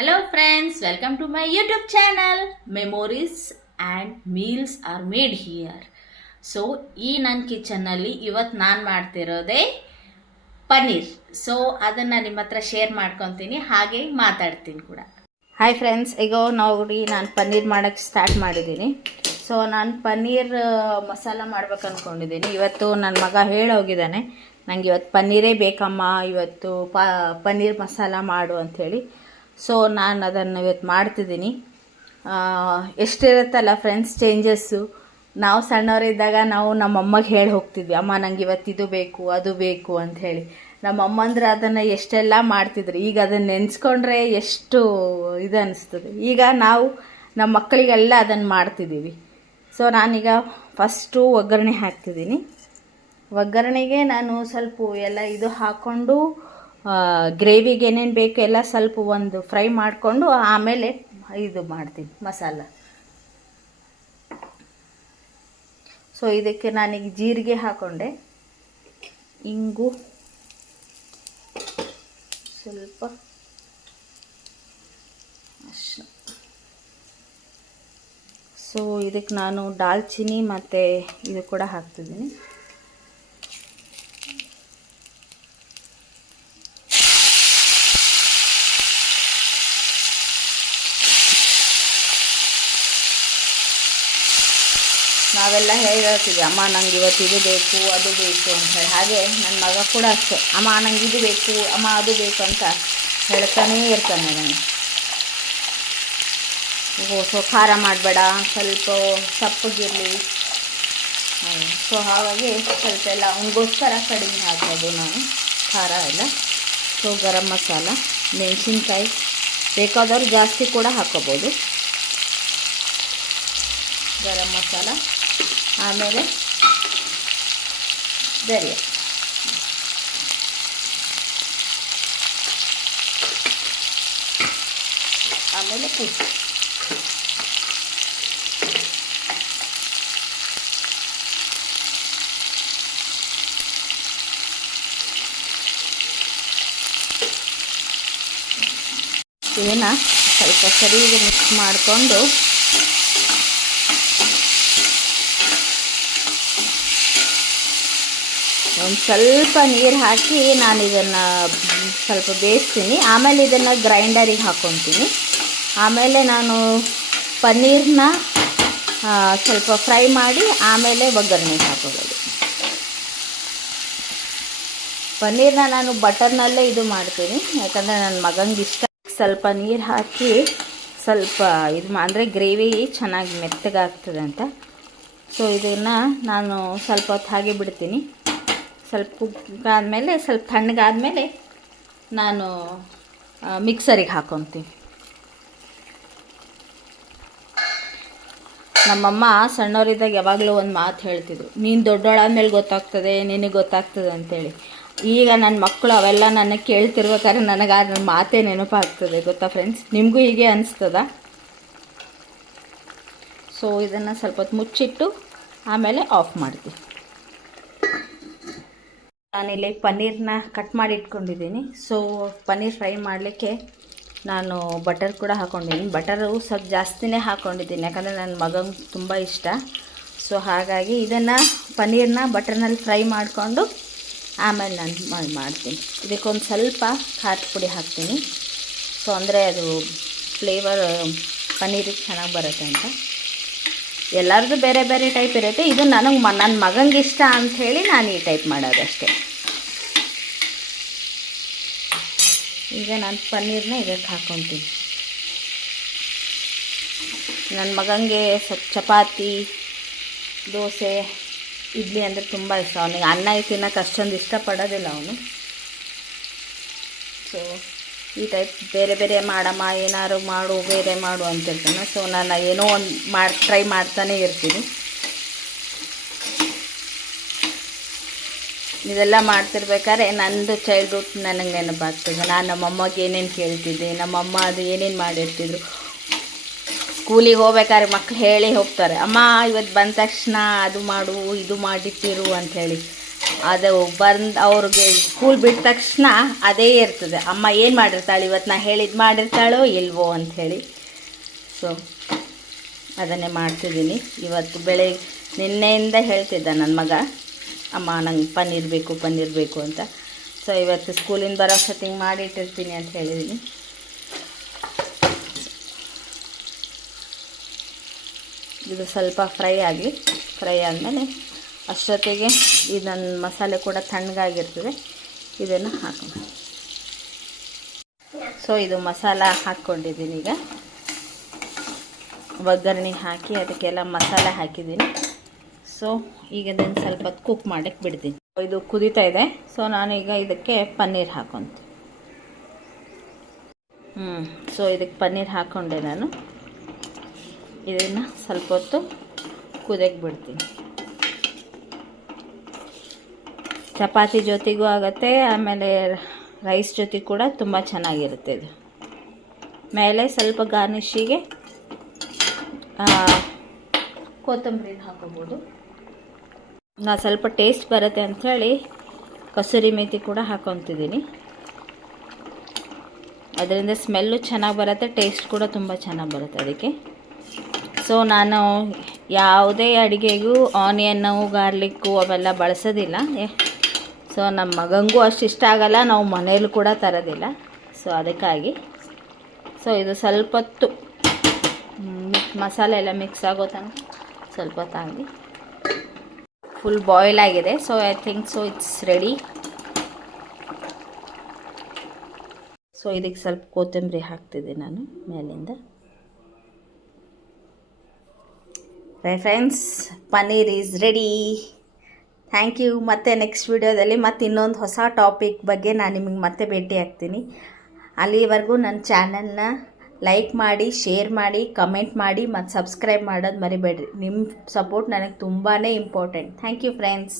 Hello friends, welcome to my YouTube channel. Memories and meals are made here. So ಈ ನನ್ನ ಕಿಚನ್ನಲ್ಲಿ ಇವತ್ತು ನಾನು ಮಾಡ್ತಿರೋದೇ paneer. So ಅದನ್ನು ನಿಮ್ಮ ಹತ್ರ ಶೇರ್ ಮಾಡ್ಕೊತೀನಿ, ಹಾಗೆ ಮಾತಾಡ್ತೀನಿ ಕೂಡ. ಹಾಯ್ ಫ್ರೆಂಡ್ಸ್, ಈಗ ನೋಡಿ ನಾನು ಪನ್ನೀರ್ ಮಾಡೋಕ್ಕೆ ಸ್ಟಾರ್ಟ್ ಮಾಡಿದ್ದೀನಿ. ಸೊ ನಾನು ಪನ್ನೀರ್ ಮಸಾಲ ಮಾಡ್ಬೇಕು ಅಂದ್ಕೊಂಡಿದ್ದೀನಿ. ಇವತ್ತು ನನ್ನ ಮಗ ಹೇಳೋಗಿದ್ದಾನೆ, ನನಗೆ ಇವತ್ತು ಪನ್ನೀರೇ ಬೇಕಮ್ಮ, ಇವತ್ತು ಪನ್ನೀರ್ ಮಸಾಲ ಮಾಡು ಅಂಥೇಳಿ. ಸೊ ನಾನು ಅದನ್ನು ಇವತ್ತು ಮಾಡ್ತಿದ್ದೀನಿ. ಎಷ್ಟಿರುತ್ತಲ್ಲ ಫ್ರೆಂಡ್ಸ್ ಚೇಂಜಸ್ಸು. ನಾವು ಸಣ್ಣವರಿದ್ದಾಗ ನಾವು ನಮ್ಮಮ್ಮಗೆ ಹೇಳಿ ಹೋಗ್ತಿದ್ವಿ, ಅಮ್ಮ ನಂಗೆ ಇವತ್ತು ಇದು ಬೇಕು ಅದು ಬೇಕು ಅಂಥೇಳಿ. ನಮ್ಮಮ್ಮಂದ್ರೆ ಅದನ್ನು ಎಷ್ಟೆಲ್ಲ ಮಾಡ್ತಿದ್ರು. ಈಗ ಅದನ್ನು ನೆನೆಸ್ಕೊಂಡ್ರೆ ಎಷ್ಟು ಇದು ಅನಿಸ್ತದೆ. ಈಗ ನಾವು ನಮ್ಮ ಮಕ್ಕಳಿಗೆಲ್ಲ ಅದನ್ನು ಮಾಡ್ತಿದ್ದೀವಿ. ಸೊ ನಾನೀಗ ಫಸ್ಟು ಒಗ್ಗರಣೆ ಹಾಕ್ತಿದ್ದೀನಿ. ಒಗ್ಗರಣೆಗೆ ನಾನು ಸ್ವಲ್ಪ ಎಲ್ಲ ಇದು ಹಾಕ್ಕೊಂಡು ಗ್ರೇವಿಗೆ ಏನೇನು ಬೇಕು ಎಲ್ಲ ಸ್ವಲ್ಪ ಒಂದು ಫ್ರೈ ಮಾಡಿಕೊಂಡು ಆಮೇಲೆ ಇದು ಮಾಡ್ತೀನಿ ಮಸಾಲ. ಸೊ ಇದಕ್ಕೆ ನಾನೀಗ ಜೀರಿಗೆ ಹಾಕ್ಕೊಂಡೆ, ಇಂಗು ಸ್ವಲ್ಪ, ಅಷ್ಟು. ಸೊ ಇದಕ್ಕೆ ನಾನು ದಾಲ್ಚಿನ್ನಿ ಮತ್ತು ಇದು ಕೂಡ ಹಾಕ್ತಿದ್ದೀನಿ. ನಾವೆಲ್ಲ ಹೇಳ್ತೀವಿ, ಅಮ್ಮ ನಂಗೆ ಇವತ್ತು ಇದು ಬೇಕು ಅದು ಬೇಕು ಅಂತ ಹೇಳಿ. ಹಾಗೆ ನನ್ನ ಮಗ ಕೂಡ ಅಷ್ಟೇ, ಅಮ್ಮ ನಂಗೆ ಇದು ಬೇಕು, ಅಮ್ಮ ಅದು ಬೇಕು ಅಂತ ಹೇಳ್ತಾನೇ ಇರ್ತಾನೆ ನನಗೆ. ಸೊ ಖಾರ ಮಾಡಬೇಡ, ಸ್ವಲ್ಪ ಸಪ್ಪಗಿರಲಿ. ಸೊ ಹಾಗಾಗಿ ಸ್ವಲ್ಪ ಎಲ್ಲ ಅವನಿಗೋಸ್ಕರ ಕಡಿಮೆ ಹಾಕೋದು ನಾನು ಖಾರ ಎಲ್ಲ. ಸೊ ಗರಂ ಮಸಾಲ, ಮೆಣಸಿನ್ಕಾಯಿ ಬೇಕಾದವ್ರು ಜಾಸ್ತಿ ಕೂಡ ಹಾಕೋಬೋದು. ಗರಂ ಮಸಾಲ, ಆಮೇಲೆ ಧನಿಯಾ, ಆಮೇಲೆ ಉಪ್ಪು. ಇದನ್ನು ಸ್ವಲ್ಪ ಸರಿಗೆ ಮಿಕ್ಸ್ ಮಾಡಿಕೊಂಡು ಒಂದು ಸ್ವಲ್ಪ ನೀರು ಹಾಕಿ ನಾನು ಇದನ್ನು ಸ್ವಲ್ಪ ಬೇಯಿಸ್ತೀನಿ. ಆಮೇಲೆ ಇದನ್ನು ಗ್ರೈಂಡರಿಗೆ ಹಾಕ್ಕೊತೀನಿ. ಆಮೇಲೆ ನಾನು ಪನ್ನೀರನ್ನ ಸ್ವಲ್ಪ ಫ್ರೈ ಮಾಡಿ ಆಮೇಲೆ ಒಗ್ಗರಣೆಗೆ ಹಾಕೋದು. ಪನ್ನೀರನ್ನ ನಾನು ಬಟರ್ನಲ್ಲೇ ಇದು ಮಾಡ್ತೀನಿ, ಯಾಕಂದರೆ ನನ್ನ ಮಗಂಗೆ ಇಷ್ಟ. ಸ್ವಲ್ಪ ನೀರು ಹಾಕಿ ಸ್ವಲ್ಪ ಇದು ಅಂದರೆ ಗ್ರೇವಿ ಚೆನ್ನಾಗಿ ಮೆತ್ತಗಾಗ್ತದೆ ಅಂತ. ಸೊ ಇದನ್ನು ನಾನು ಸ್ವಲ್ಪ ಹೊತ್ತು ಹಾಗೆ ಬಿಡ್ತೀನಿ. ಸ್ವಲ್ಪ ಕುಕ್ಕಾದ್ಮೇಲೆ ಸ್ವಲ್ಪ ತಣ್ಣಗಾದ್ಮೇಲೆ ನಾನು ಮಿಕ್ಸರಿಗೆ ಹಾಕ್ಕೊತೀನಿ. ನಮ್ಮಮ್ಮ ಸಣ್ಣವರಿದ್ದಾಗ ಯಾವಾಗಲೂ ಒಂದು ಮಾತು ಹೇಳ್ತಿದ್ರು, ನೀನು ದೊಡ್ಡೋಳಾದ್ಮೇಲೆ ಗೊತ್ತಾಗ್ತದೆ, ನಿನಗೆ ಗೊತ್ತಾಗ್ತದೆ ಅಂತೇಳಿ. ಈಗ ನನ್ನ ಮಕ್ಕಳು ಅವೆಲ್ಲ ನನ್ನ ಕೇಳ್ತಿರ್ಬೇಕಾದ್ರೆ ನನಗೆ ನನ್ನ ಮಾತೇ ನೆನಪಾಗ್ತದೆ, ಗೊತ್ತಾ ಫ್ರೆಂಡ್ಸ್? ನಿಮಗೂ ಹೀಗೆ ಅನಿಸ್ತದ? ಸೊ ಇದನ್ನು ಸ್ವಲ್ಪ ಹೊತ್ತು ಮುಚ್ಚಿಟ್ಟು ಆಮೇಲೆ ಆಫ್ ಮಾಡ್ತೀನಿ. ನಾನಿಲ್ಲಿ ಪನ್ನೀರನ್ನ ಕಟ್ ಮಾಡಿ ಇಟ್ಕೊಂಡಿದ್ದೀನಿ. ಸೊ ಪನ್ನೀರ್ ಫ್ರೈ ಮಾಡಲಿಕ್ಕೆ ನಾನು ಬಟರ್ ಕೂಡ ಹಾಕ್ಕೊಂಡಿದ್ದೀನಿ. ಬಟರು ಸ್ವಲ್ಪ ಜಾಸ್ತಿನೇ ಹಾಕ್ಕೊಂಡಿದ್ದೀನಿ, ಯಾಕಂದರೆ ನನ್ನ ಮಗಂಗೆ ತುಂಬ ಇಷ್ಟ. ಸೊ ಹಾಗಾಗಿ ಇದನ್ನು ಪನ್ನೀರನ್ನ ಬಟರ್ನಲ್ಲಿ ಫ್ರೈ ಮಾಡಿಕೊಂಡು ಆಮೇಲೆ ನಾನು ಮಾಡ್ತೀನಿ. ಇದಕ್ಕೊಂದು ಸ್ವಲ್ಪ ಖಾರದ ಪುಡಿ ಹಾಕ್ತೀನಿ. ಸೊ ಅಂದರೆ ಅದು ಫ್ಲೇವರ್ ಪನ್ನೀರಿಗೆ ಚೆನ್ನಾಗಿ ಬರುತ್ತೆ ಅಂತ. ಎಲ್ಲರದ್ದು ಬೇರೆ ಬೇರೆ ಟೈಪ್ ಇರುತ್ತೆ. ಇದು ನನ್ನ ಮಗಂಗೆ ಇಷ್ಟ ಅಂಥೇಳಿ ನಾನು ಈ ಟೈಪ್ ಮಾಡೋದಷ್ಟೇ. ಈಗ ನಾನು ಪನ್ನೀರನ್ನ ಇದಕ್ಕೆ ಹಾಕ್ಕೊತೀನಿ. ನನ್ನ ಮಗಂಗೆ ಸ್ವಲ್ಪ ಚಪಾತಿ, ದೋಸೆ, ಇಡ್ಲಿ ಅಂದರೆ ತುಂಬ ಇಷ್ಟ. ಅವನಿಗೆ ಅನ್ನ ತಿನ್ನೋಕೆ ಅಷ್ಟೊಂದು ಇಷ್ಟಪಡೋದಿಲ್ಲ ಅವನು. ಸೊ ಈ ಟೈಪ್ ಬೇರೆ ಬೇರೆ ಮಾಡಮ್ಮ, ಏನಾದ್ರು ಮಾಡು, ಬೇರೆ ಮಾಡು ಅಂತಿರ್ತಾನೆ. ಸೊ ನಾನು ಏನೋ ಒಂದು ಟ್ರೈ ಮಾಡ್ತಾನೇ ಇರ್ತೀನಿ. ಇದೆಲ್ಲ ಮಾಡ್ತಿರ್ಬೇಕಾದ್ರೆ ನನ್ನದು ಚೈಲ್ಡ್ಹುಡ್ ನನಗೆ ನೆನಪಾಗ್ತದೆ. ನಾನು ನಮ್ಮಮ್ಮಗೆ ಏನೇನು ಕೇಳ್ತಿದ್ದೆ, ನಮ್ಮಮ್ಮ ಅದು ಏನೇನು ಮಾಡಿರ್ತಿದ್ರು. ಸ್ಕೂಲಿಗೆ ಹೋಗ್ಬೇಕಾದ್ರೆ ಮಕ್ಳು ಹೇಳಿ ಹೋಗ್ತಾರೆ, ಅಮ್ಮ ಇವತ್ತು ಬಂದ ತಕ್ಷಣ ಅದು ಮಾಡು, ಇದು ಮಾಡಿಟ್ಟಿರು ಅಂಥೇಳಿ. ಅದು ಅವ್ರಿಗೆ ಸ್ಕೂಲ್ ಬಿಟ್ಟ ತಕ್ಷಣ ಅದೇ ಇರ್ತದೆ, ಅಮ್ಮ ಏನು ಮಾಡಿರ್ತಾಳೆ ಇವತ್ತು, ನಾ ಹೇಳಿದ್ದು ಮಾಡಿರ್ತಾಳೋ ಇಲ್ವೋ ಅಂಥೇಳಿ. ಸೊ ಅದನ್ನೇ ಮಾಡ್ತಿದ್ದೀನಿ ಇವತ್ತು. ಬೆಳಗ್ಗೆ ನಿನ್ನೆಯಿಂದ ಹೇಳ್ತಿದ್ದ ನನ್ನ ಮಗ, ಅಮ್ಮ ನಂಗೆ ಪನ್ನೀರ್ ಬೇಕು ಅಂತ. ಸೊ ಇವತ್ತು ಸ್ಕೂಲಿಂದ ಬರೋ ಸತ್ತಿಂಗ್ ಮಾಡಿಟ್ಟಿರ್ತೀನಿ ಅಂತ ಹೇಳಿದ್ದೀನಿ. ಇದು ಸ್ವಲ್ಪ ಫ್ರೈ ಆದಮೇಲೆ ಅಷ್ಟೊತ್ತಿಗೆ ಇದು ನನ್ನ ಮಸಾಲೆ ಕೂಡ ತಣ್ಣಗಾಗಿರ್ತದೆ, ಇದನ್ನು ಹಾಕೋಣ. ಸೊ ಇದು ಮಸಾಲ ಹಾಕ್ಕೊಂಡಿದ್ದೀನಿ. ಈಗ ಒಗ್ಗರಣೆ ಹಾಕಿ ಅದಕ್ಕೆಲ್ಲ ಮಸಾಲೆ ಹಾಕಿದ್ದೀನಿ. ಸೊ ಈಗ ಇದನ್ನು ಸ್ವಲ್ಪ ಕುಕ್ ಮಾಡೋಕ್ಕೆ ಬಿಡ್ತೀನಿ. ಇದು ಕುದೀತಾ ಇದೆ. ಸೊ ನಾನೀಗ ಇದಕ್ಕೆ ಪನ್ನೀರ್ ಹಾಕ್ಕೊಂತೀನಿ. ಸೊ ಇದಕ್ಕೆ ಪನ್ನೀರ್ ಹಾಕ್ಕೊಂಡೆ ನಾನು. ಇದನ್ನು ಸ್ವಲ್ಪ ಹೊತ್ತು ಕುದಿಯಕ್ಕೆ ಬಿಡ್ತೀನಿ. ಚಪಾತಿ ಜೊತೆಗೂ ಆಗುತ್ತೆ, ಆಮೇಲೆ ರೈಸ್ ಜೊತೆ ಕೂಡ ತುಂಬ ಚೆನ್ನಾಗಿರುತ್ತೆ ಇದು. ಮೇಲೆ ಸ್ವಲ್ಪ ಗಾರ್ನಿಷಿಗೆ ಕೊತ್ತಂಬರಿ ಹಾಕೋಬೋದು. ನಾನು ಸ್ವಲ್ಪ ಟೇಸ್ಟ್ ಬರುತ್ತೆ ಅಂಥೇಳಿ ಕಸೂರಿ ಮೇಥಿ ಕೂಡ ಹಾಕ್ಕೊತಿದ್ದೀನಿ. ಅದರಿಂದ ಸ್ಮೆಲ್ಲು ಚೆನ್ನಾಗಿ ಬರುತ್ತೆ, ಟೇಸ್ಟ್ ಕೂಡ ತುಂಬ ಚೆನ್ನಾಗಿ ಬರುತ್ತೆ ಅದಕ್ಕೆ. ಸೊ ನಾನು ಯಾವುದೇ ಅಡುಗೆಗೂ ಆನಿಯನ್ನು, ಗಾರ್ಲಿಕ್ಕು ಅವೆಲ್ಲ ಬಳಸೋದಿಲ್ಲ. ಸೊ ನಮ್ಮ ಮಗಂಗೂ ಅಷ್ಟು ಇಷ್ಟ ಆಗಲ್ಲ, ನಾವು ಮನೇಲೂ ಕೂಡ ತರೋದಿಲ್ಲ. ಸೊ ಅದಕ್ಕಾಗಿ ಸೊ ಇದು ಸ್ವಲ್ಪ ಹೊತ್ತು ಮಸಾಲೆ ಎಲ್ಲ ಮಿಕ್ಸ್ ಆಗೋ ತನಕ ಸ್ವಲ್ಪ ಹೊತ್ತಾಗಿ ಫುಲ್ ಬಾಯ್ಲ್ ಆಗಿದೆ. So I think so it's ready. So ಇದಕ್ಕೆ ಸ್ವಲ್ಪ ಕೊತ್ತಂಬರಿ ಹಾಕ್ತಿದ್ದೆ ನಾನು ಮೇಲಿಂದ. Friends, paneer is ready. Thank you. ಮತ್ತೆ ನೆಕ್ಸ್ಟ್ ವಿಡಿಯೋದಲ್ಲಿ ಮತ್ತೆ ಇನ್ನೊಂದು ಹೊಸ ಟಾಪಿಕ್ ಬಗ್ಗೆ ನಾನು ನಿಮಗೆ ಮತ್ತೆ ಭೇಟಿ ಆಗ್ತೀನಿ. ಅಲ್ಲಿವರೆಗೂ ನನ್ನ ಚಾನಲ್ನ ಲೈಕ್ ಮಾಡಿ, ಶೇರ್ ಮಾಡಿ, ಕಮೆಂಟ್ ಮಾಡಿ ಮತ್ತು ಸಬ್ಸ್ಕ್ರೈಬ್ ಮಾಡೋದು ಮರಿಬೇಡ್ರಿ. ನಿಮ್ಮ ಸಪೋರ್ಟ್ ನನಗೆ ತುಂಬಾ ಇಂಪಾರ್ಟೆಂಟ್. Thank you friends.